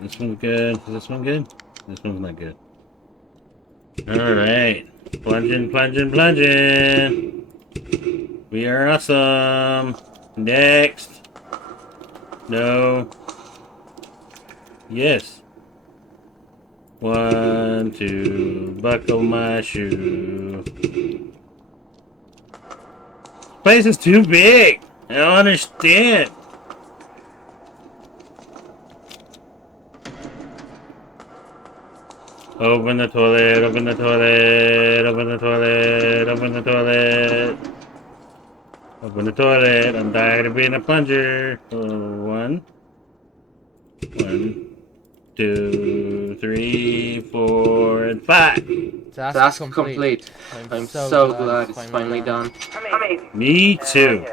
This one's good. Is this one good? This one's not good. Alright. Plunging, plunging, plunging. We are awesome. Next. No. Yes. 1, 2. Buckle my shoe. This place is too big. I don't understand. Open the toilet, open the toilet, open the toilet, open the toilet. Open the toilet, I'm tired of being a plunger. 1, 2, 3, 4, and 5. Task complete. I'm so glad it's finally done. Me too.